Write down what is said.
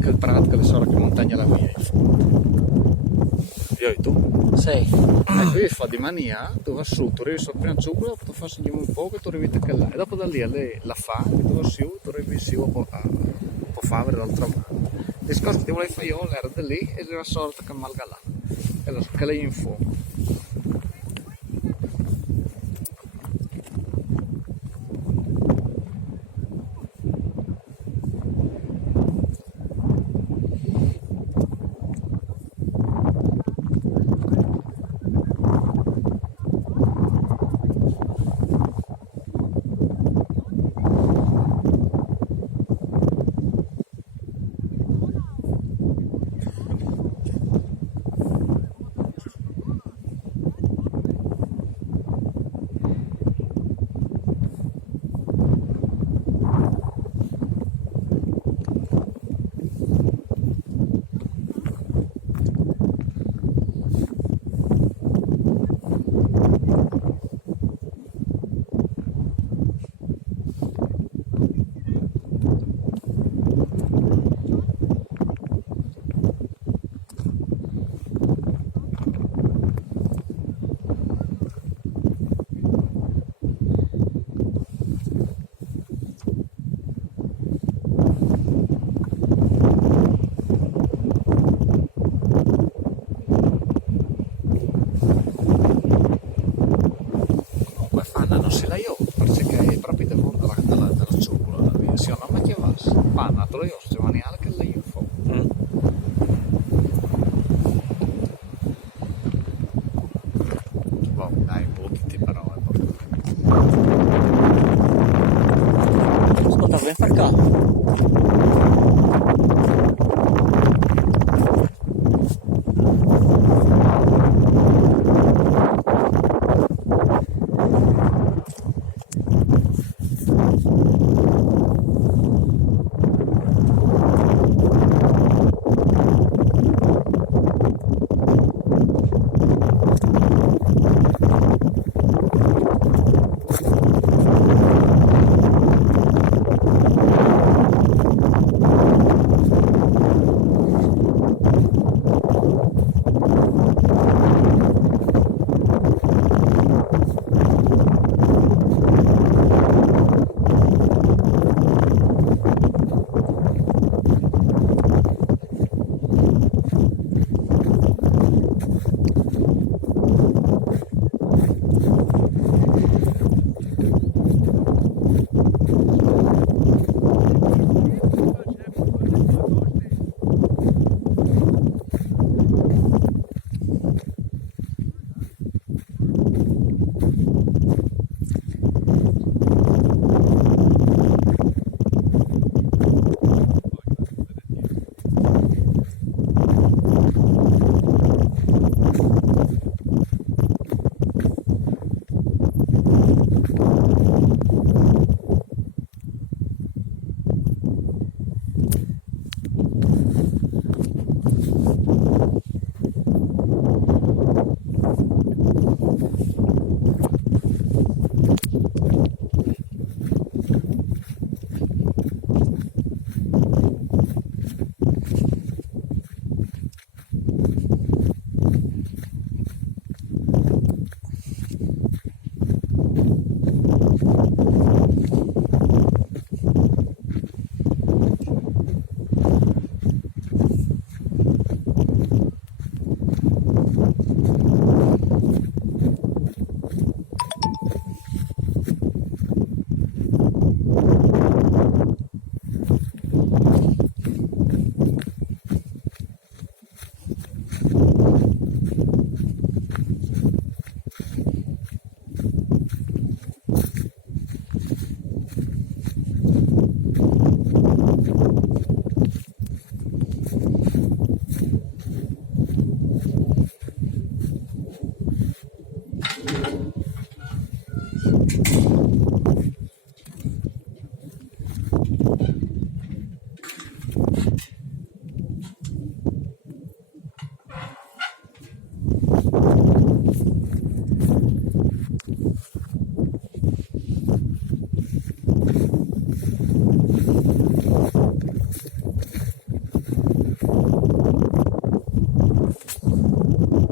che il prato, che le sore che montagna la via in fondo. Io e tu? Sì. Ecco, io fa di mania, tu vai su, tu arrivi sopra un ciucolo, tu fai segno un po' che tu arrivi che là, e dopo da lì lei la fa, che tu vai su, tu arrivi su a fare dall'altra parte. Il discorso che ti volevo fare io era da lì e era sorta che Malga là, che lei in fuoco. Comunque fanno, non se la io